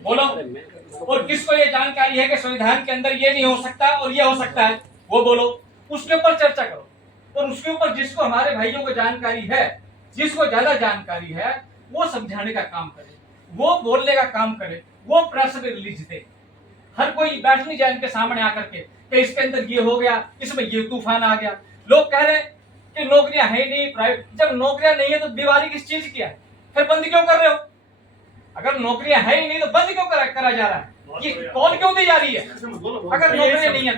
बोलो। और किसको ये जानकारी है कि संविधान के अंदर ये नहीं हो सकता और ये हो सकता है, वो बोलो, उसके ऊपर चर्चा करो। और उसके ऊपर जिसको हमारे भाइयों को जानकारी है, जिसको ज्यादा जानकारी है, वो समझाने का काम करे, वो बोलने का काम करे, वो प्रेस रिलीज दे। हर कोई बैठ नहीं जाए इनके सामने आकर के कि इसके अंदर ये हो गया, इसमें ये तूफान आ गया। लोग कह रहे हैं कि नौकरियां है नहीं, प्राइवेट। जब नौकरियां नहीं है तो दिवाली किस चीज की है, फिर बंद क्यों कर रहे हो? अगर नौकरियां है ही नहीं तो बंद क्यों करा जा रहा है? ये कौन क्यों दी जा रही है अगर नौकरियां नहीं है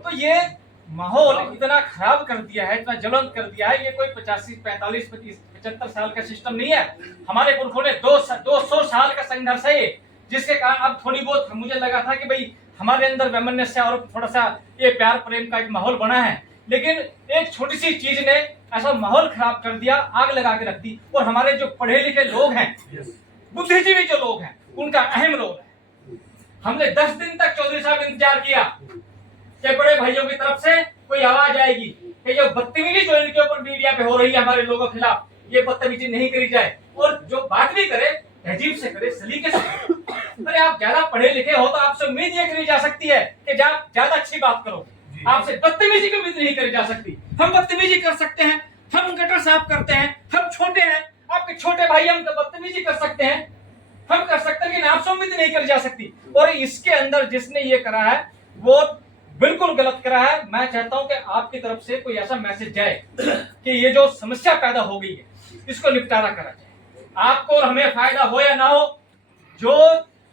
तो ये माहौल इतना खराब कर दिया है, इतना ज्वलंत कर दिया है। ये कोई 85, 45, 75 साल का सिस्टम नहीं है। हमारे पुरखों ने 200 साल का संघर्ष है ये, जिसके कारण अब थोड़ी बहुत मुझे लगा था कि भाई हमारे अंदर वैमनस्य और थोड़ा सा ये प्यार प्रेम का एक माहौल बना है, लेकिन एक छोटी सी चीज ने ऐसा माहौल खराब कर दिया, आग लगा के रख दी। और हमारे जो पढ़े लिखे लोग हैं, बुद्धिजीवी जो लोग हैं, उनका अहम रोल है। हमने 10 दिन तक चौधरी साहब इंतजार किया कि बड़े भाइयों की तरफ से कोई आवाज आएगी कि जो बदतमीजी जो इनके ऊपर मीडिया पे हो रही है हमारे लोगों के खिलाफ, ये बदतमीजी नहीं करी जाए। और जो बात भी करे तहजीब से करे, सलीके से करे। अरे आप ज्यादा पढ़े लिखे हो तो आपसे उम्मीद ये करी जा सकती है कि ज्यादा अच्छी बात करो, आपसे बदतमीजी की उम्मीद नहीं करी जा सकती। हम बदतमीजी कर सकते हैं, हम गटर साफ करते हैं, हम छोटे हैं, आपके छोटे भाई हम तो बदतमीजी कर सकते हैं, हम कर सकते हैं, लेकिन आपसे उम्मीद नहीं करी जा सकती। और इसके अंदर जिसने ये करा है वो बिल्कुल गलत करा है। मैं चाहता हूं कि आपकी तरफ से कोई ऐसा मैसेज जाए कि ये जो समस्या पैदा हो गई है इसको निपटारा करा जाए। आपको और हमें फायदा हो या ना हो, जो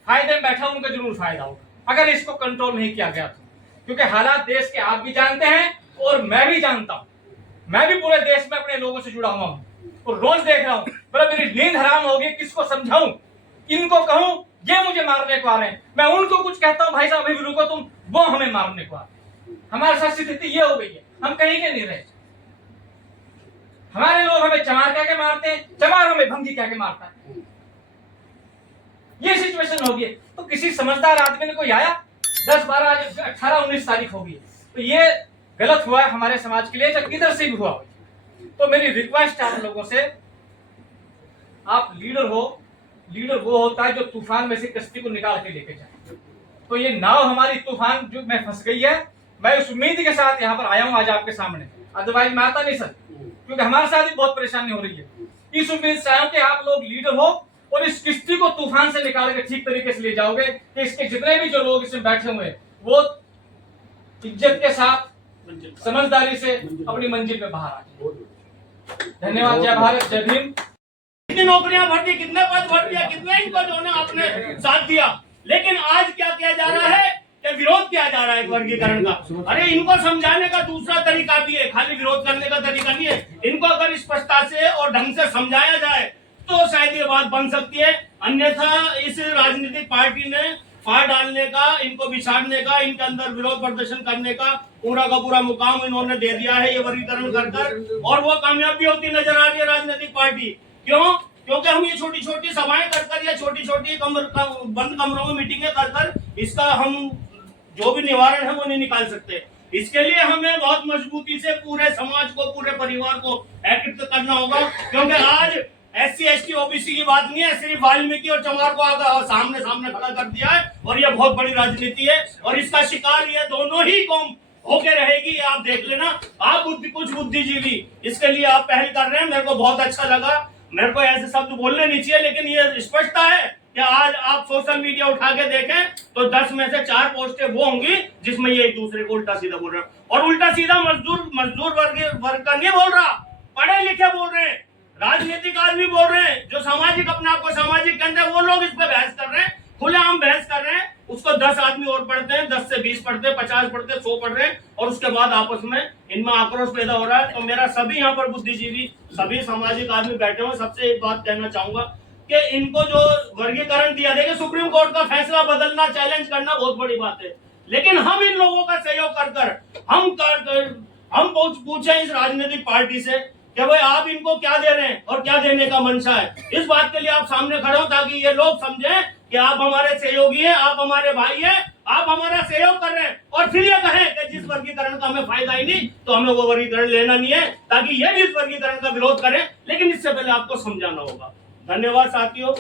फायदे में बैठा उनको जरूर फायदा होगा अगर इसको कंट्रोल नहीं किया गया तो। क्योंकि हालात देश के आप भी जानते हैं और मैं भी जानता हूं। मैं भी पूरे देश में अपने लोगों से जुड़ा हुआ हूं और रोज देख रहा हूं। पर मेरी नींद हराम होगी, किसको समझाऊं, इनको कहूं ये मुझे मारने को आ रहे हैं, मैं उनको कुछ कहता हूं भाई साहब अभी रुको तुम, वो हमें मारने को आ रहे हैं। हमारे साथ स्थिति ये हो गई है, हम कहीं के नहीं रहे। हमारे लोग हमें चमार कह के मारते हैं, चमार हमें भंगी कह के मारता है। ये सिचुएशन हो गई। तो किसी समझदार आदमी ने कोई आया, 10, 12, आज 18, 19 तारीख हो गई, तो ये गलत हुआ है हमारे समाज के लिए, चाहे किधर से भी हुआ हो। तो मेरी रिक्वेस्ट है आप लोगों से, आप लीडर हो, लीडर वो होता है जो तूफान में से कश्ती को निकाल के लेके जाए। तो ये नाव हमारी तूफान जो में फंस गई है, मैं उस उम्मीद के साथ यहाँ पर आया हूँ आज आपके सामने, अदरवाइज मैं आता नहीं सर, क्योंकि हमारे साथ भी बहुत परेशानी हो रही है। इस उम्मीद से आया हूँ कि आप लोग लीडर हो और इस किश्ती को तूफान से निकाल के ठीक तरीके से ले जाओगे कि इसके जितने भी जो लोग इसमें बैठे हुए हैं वो इज्जत के साथ समझदारी से अपनी मंजिल पे बाहर आ जाए। धन्यवाद। जय भारत, जय भीम। कितनी नौकरियां भर दी, कितने पद भर दिया, कितने इनको जो है आपने साथ दिया, लेकिन आज क्या किया जा रहा है कि विरोध किया जा रहा है वर्गीकरण का। अरे इनको समझाने का दूसरा तरीका भी है, खाली विरोध करने का तरीका नहीं है। इनको अगर स्पष्टता से और ढंग से समझाया जाए तो शायद ये बात बन सकती है। अन्यथा इस राजनीतिक पार्टी ने फाड़ डालने का, इनको बिछाड़ने का, इनके अंदर विरोध प्रदर्शन करने का पूरा मुकाम इन्होंने दे दिया है ये वर्गीकरण कर, और वो कामयाब भी होती नजर आ रही है राजनीतिक पार्टी। क्यों? क्योंकि हम ये छोटी छोटी सभाएं कर या छोटी छोटी बंद कमरों में मीटिंगें कर इसका हम जो भी निवारण है वो नहीं निकाल सकते। इसके लिए हमें बहुत मजबूती से पूरे समाज को, पूरे परिवार को एकत्रित करना होगा। क्योंकि आज SC ST OBC की बात नहीं है, सिर्फ वाल्मीकि और चमार को आगे सामने खड़ा कर दिया है, और ये बहुत बड़ी राजनीति है और इसका शिकार ये दोनों ही कौम होके रहेगी। आप देख लेना, आप कुछ बुद्धिजीवी इसके लिए आप पहल कर रहे हैं, मेरे को बहुत अच्छा लगा। मेरे को ऐसे शब्द बोलने नहीं चाहिए, लेकिन ये स्पष्टता है कि आज आप सोशल मीडिया उठा के देखें तो 10 में से 4 पोस्टें वो होंगी जिसमें ये एक दूसरे को उल्टा सीधा बोल रहे हैं। और उल्टा सीधा मजदूर वर्ग का नहीं बोल रहा, पढ़े लिखे बोल रहे हैं, राजनीतिक आदमी बोल रहे हैं, जो सामाजिक अपने आप को सामाजिक कहते हैं, वो लोग इस पे बहस कर रहे हैं, खुलेआम बहस कर रहे हैं। उसको 10 आदमी और पढ़ते हैं, 10 से 20 पढ़ते हैं, 50 पढ़ते हैं, 100 पढ़ रहे हैं, और उसके बाद आपस में इनमें आक्रोश पैदा हो रहा है। तो मेरा सभी यहाँ पर बुद्धिजीवी, सभी सामाजिक आदमी बैठे हुए, सबसे एक बात कहना चाहूंगा कि इनको जो वर्गीकरण दिया, देखिए सुप्रीम कोर्ट का फैसला बदलना, चैलेंज करना बहुत बड़ी बात है, लेकिन हम इन लोगों का सहयोग कर हम पूछे इस राजनीतिक पार्टी से कि भाई आप इनको क्या दे रहे हैं और क्या देने का मंशा है। इस बात के लिए आप सामने खड़े हो ताकि ये लोग समझें कि आप हमारे सहयोगी हैं, आप हमारे भाई हैं, आप हमारा सहयोग कर रहे हैं। और फिर ये कहें कि जिस वर्गीकरण का हमें फायदा ही नहीं तो हमें वो वर्गीकरण लेना नहीं है, ताकि ये भी इस वर्गीकरण का विरोध करें। लेकिन इससे पहले आपको समझाना होगा। धन्यवाद साथियों।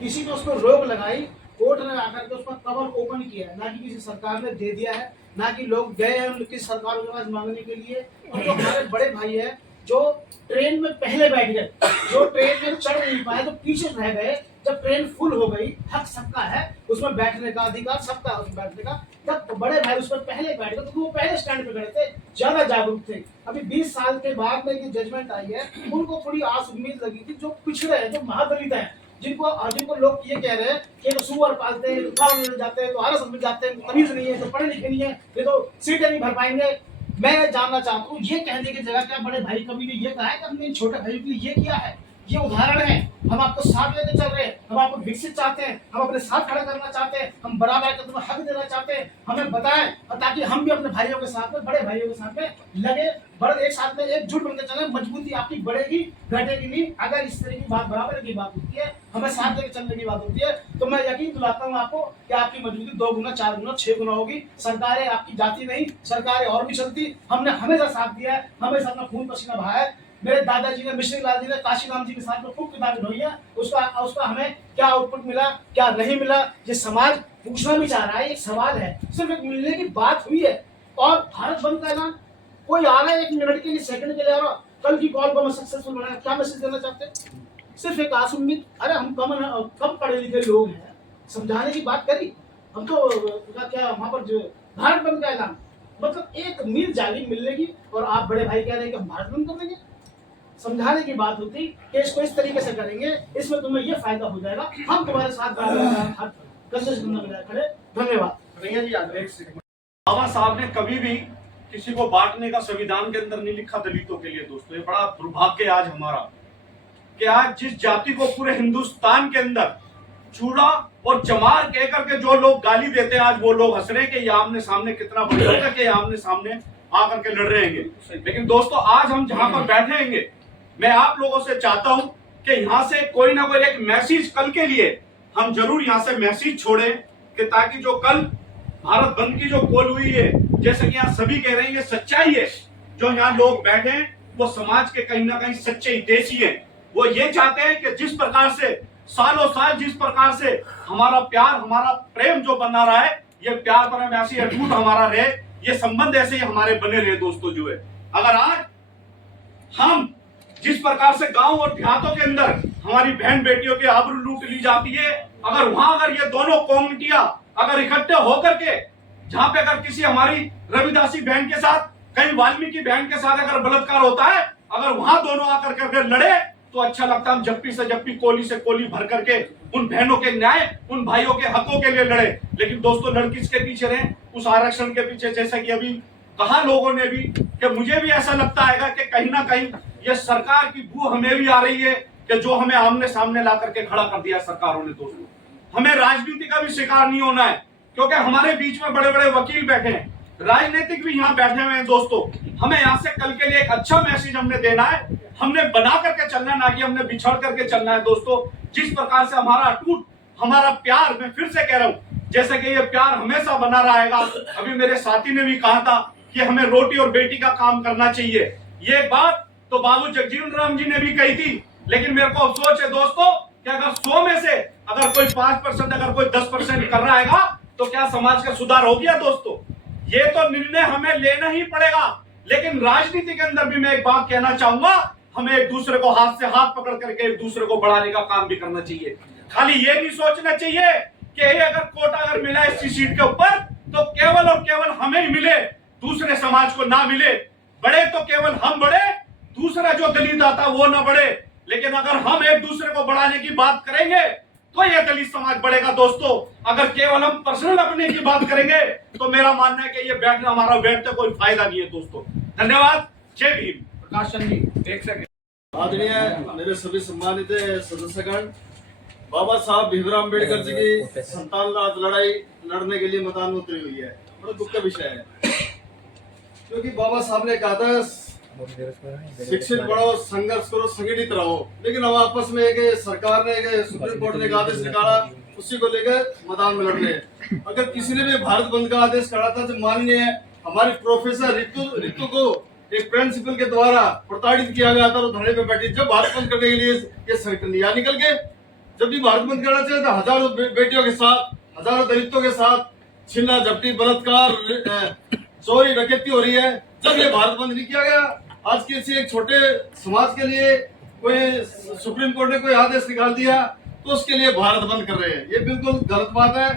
किसी ने उसको रोक लगाई, कोर्ट ने आकर के उसका कवर ओपन किया है, ना कि किसी सरकार ने दे दिया है, ना कि लोग गए हैं उनकी सरकारों के पास मांगने के लिए। और जो हमारे बड़े भाई है जो ट्रेन में पहले बैठ गए, जो ट्रेन में चढ़ नहीं पाए तो पीछे रह गए, जब ट्रेन फुल हो गई, हक सबका है उसमें बैठने का, अधिकार सबका है उसमें बैठने का, जब बड़े भाई उसमें पहले बैठ गए तो वो पहले स्टैंड पे खड़े थे, ज्यादा जागरूक थे। अभी 20 साल के बाद में ये जजमेंट आई है, उनको थोड़ी आस उम्मीद लगी थी, जो पिछड़े हैं, जो महादलित हैं, जिनको लोग ये कह रहे हैं कि तो सुअर पालते हैं, तो खाओ मिल जाते हैं, तो आरस मिल जाते हैं, तो तमीज नहीं है, तो पढ़े लिखे नहीं है, ये तो सीटें नहीं भर पाएंगे। मैं जानना चाहता हूँ ये कहने की जगह क्या बड़े भाई कभी ने ये कहा है कि हमने इन छोटे भाइयों के लिए ये किया है? ये उदाहरण है, हम आपको साथ लेके चल रहे हैं, हम आपको विकसित चाहते हैं, हम अपने साथ खड़ा करना चाहते हैं, हम बराबर का तुम्हें हक देना चाहते हैं, हमें बताएं, और ताकि हम भी अपने भाइयों के साथ में, बड़े भाइयों के साथ में लगे, बड़े एक साथ में एकजुट बनकर चले, मजबूती आपकी बढ़ेगी, घटेगी नहीं। अगर इस तरह की बात बराबर की बात होती है, हमें साथ लेके चलने की बात होती है, तो मैं यकीन दिलाता हूँ आपको कि आपकी मजबूती 2 गुना, 4 गुना, 6 गुना होगी। सरकारें आपकी जाती नहीं, सरकारें और भी चलती, हमने हमेशा साथ दिया है, हमेशा अपना खून पसीना बहाया है। मेरे दादाजी ने, मिश्री लाल जी ने काशीराम जी के साथ में खूब किताबें ढोई है, उसका हमें क्या आउटपुट मिला, क्या नहीं मिला, ये समाज पूछना भी चाह रहा है, एक सवाल है, सिर्फ एक मिलने की बात हुई है। और भारत बंद का ऐलान, कोई आ रहा है 1 मिनट के लिए, सेकंड के लिए आ रहा, कल की कॉल को मैं सक्सेसफुल बनाया, क्या मैसेज देना चाहते हैं? सिर्फ एक आस उम्मीद। अरे हम कम पढ़े लिखे लोग हैं, समझाने की बात करी, हम तो क्या वहां पर जो भारत बंद का ऐलान, मतलब एक मील जाली मिलने की, और आप बड़े भाई कह रहे हैं कि हम भारत बंद कर देंगे। समझाने की बात होती कि इसको इस तरीके से करेंगे, इसमें तुम्हें ये फायदा हो जाएगा, हम तुम्हारे साथ कंधे से कंधा मिला खड़े। धन्यवाद। भैया जी बाबा साहब ने कभी भी किसी को बांटने का संविधान के अंदर नहीं लिखा दलितों के लिए। दोस्तों ये बड़ा दुर्भाग्य आज हमारा कि आज जिस जाति को पूरे हिंदुस्तान के अंदर चूड़ा और चमार कह करके जो लोग गाली देते हैं, आज वो लोग हंस रहे हैं कि ये आमने सामने कितना बढ़िया होगा कि आमने सामने आकर के लड़ रहे हैं। लेकिन दोस्तों आज हम जहां पर बैठेंगे, मैं आप लोगों से चाहता हूं कि यहां से कोई ना कोई एक मैसेज कल के लिए हम जरूर यहां से मैसेज छोड़े, कि ताकि जो कल भारत बंद की जो कॉल हुई है, जैसे कि यहाँ सभी कह रहे हैं, ये सच्चाई है। जो यहाँ लोग बैठे हैं वो समाज के कहीं ना कहीं सच्चे हितैषी हैं। वो ये चाहते हैं कि जिस प्रकार से सालों साल जिस प्रकार से हमारा प्यार, हमारा प्रेम जो बना रहा है, ये प्यार प्रेम ऐसे अटूट हमारा रहे, ये संबंध ऐसे ही हमारे बने रहे। दोस्तों जो है, अगर आज हम जिस प्रकार से गांव और देहातों के अंदर हमारी बहन बेटियों की आबरू लूट ली जाती है, अगर ये दोनों कम्युनिटियां अगर इकट्ठे होकर के, जहां पे अगर किसी हमारी रविदासी बहन के साथ, कहीं वाल्मीकि बहन के साथ अगर बलात्कार होता है, अगर वहां दोनों आकर के अगर लड़े तो अच्छा लगता है। हम जप्पी से जप्पी, कोली से कोली भर करके उन बहनों के न्याय, उन भाइयों के हकों के लिए लड़े। लेकिन दोस्तों लड़ किसके पीछे रहे? उस आरक्षण के पीछे। जैसा कि अभी कहा लोगों ने भी, कि मुझे भी ऐसा लगता है कि कहीं ना कहीं ये सरकार की बू हमें भी आ रही है, कि जो हमें आमने सामने ला करके खड़ा कर दिया सरकारों ने। दोस्तों हमें राजनीति का भी शिकार नहीं होना है, क्योंकि हमारे बीच में बड़े बड़े वकील बैठे हैं, राजनीतिक भी यहाँ बैठे हुए हैं। दोस्तों हमें यहाँ से कल के लिए एक अच्छा मैसेज हमने देना है, हमने बना करके चलना है, ना कि हमने बिछड़ करके चलना है। दोस्तों जिस प्रकार से हमारा अटूट, हमारा प्यार, मैं फिर से कह रहा हूँ, जैसे कि ये प्यार हमेशा बना रहेगा। अभी मेरे साथी ने भी कहा था कि हमें रोटी और बेटी का काम करना चाहिए, ये बात तो बाबू जगजीवन राम जी ने भी कही थी। लेकिन मेरे को अफसोस है दोस्तों कि अगर 100 में से अगर कोई 5%, अगर कोई 10% कर रहा है, तो क्या समाज का सुधार हो गया? दोस्तों ये तो निर्णय हमें लेना ही पड़ेगा। लेकिन राजनीति के अंदर भी मैं एक बात कहना चाहूंगा, हमें एक दूसरे को हाथ से हाथ पकड़ करके एक दूसरे को बढ़ाने का काम भी करना चाहिए। खाली ये नहीं सोचना चाहिए कि अगर कोटा अगर मिला इसी सीट के ऊपर तो केवल और केवल हमें ही मिले, दूसरे समाज को ना मिले। बड़े तो केवल हम बड़े, दूसरा जो दलित आता वो ना बढ़े। लेकिन अगर हम एक दूसरे को बढ़ाने की बात करेंगे तो यह दलित समाज बढ़ेगा। दोस्तों अगर केवल हम पर्सनल अपने की बात करेंगे तो मेरा मानना है कि ये बैठना, हमारा बैठने कोई फायदा नहीं है। दोस्तों धन्यवाद। जय भीम। प्रकाश चंद जी एक सेकंड। आदरणीय मेरे सभी सम्मानित सदस्यगण, बाबा साहब भीमराव अम्बेडकर जी की संतान राज लड़ाई लड़ने के लिए मैदान में उतरी हुई है। बड़ा दुख का विषय है, क्योंकि बाबा साहब ने कहा था शिक्षित बढ़ो, संघर्ष करो, संगठित रहो। लेकिन अब आपस में एक सरकार ने, एक सुप्रीम कोर्ट ने एक आदेश निकाला, उसी को लेकर मैदान में लड़ रहे हैं। अगर किसी ने भी भारत बंद का आदेश काढ़ा था, तो माननीय हमारी प्रोफेसर रितु को एक प्रिंसिपल के द्वारा प्रताड़ित किया गया था, तो धरने पे बैठी। जब भारत बंद करने के लिए ये संगठन यहाँ निकल के जब भी भारत बंद करना चाहिए तो हजारों बेटियों के साथ, हजारों दलितों के साथ छीना झपटी, बलात्कार, चोरी डकैती हो रही है। जब ये भारत बंद नहीं किया गया, आज किसी एक छोटे समाज के लिए कोई सुप्रीम कोर्ट ने कोई आदेश निकाल दिया तो उसके लिए भारत बंद कर रहे हैं, ये बिल्कुल गलत बात है।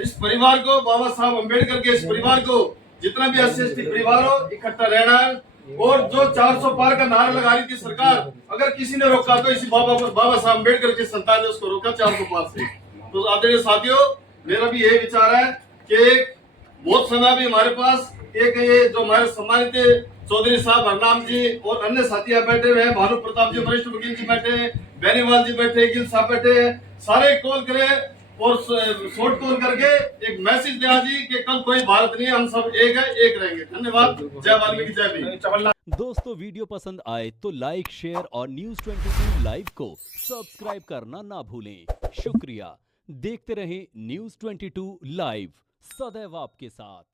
इस परिवार को, बाबा साहब अम्बेडकर के इस परिवार को, जितना भी SC ST परिवार हो, इकट्ठा रहना है। और जो 400 पार का नारा लगा रही थी सरकार, अगर किसी ने रोका तो इसी बाबा साहब अम्बेडकर की संतान ने उसको रोका 400 पार से। तो आदरणीय साथियों, मेरा भी यही विचार है कि एक बहुत समय भी हमारे पास एक ये जो हमारे सम्मानित चौधरी साहब हरनाम जी और अन्य साथी बैठे हुए हैं, भानु प्रताप जी वरिष्ठ वकील जी बैठे हैं, बेनीवाल जी बैठे, गिल साहब बैठे हैं, सारे कॉल करें और शॉर्ट कॉल करके एक मैसेज दिया जी कि कल कोई भारत नहीं है, हम सब एक है, एक रहेंगे। धन्यवाद। जय वाल्मीकि, जय भीम। दोस्तों, वीडियो पसंद आए तो लाइक, शेयर और News 22 लाइव को सब्सक्राइब करना ना भूलें। शुक्रिया। देखते रहें News 22 लाइव, सदैव आपके साथ।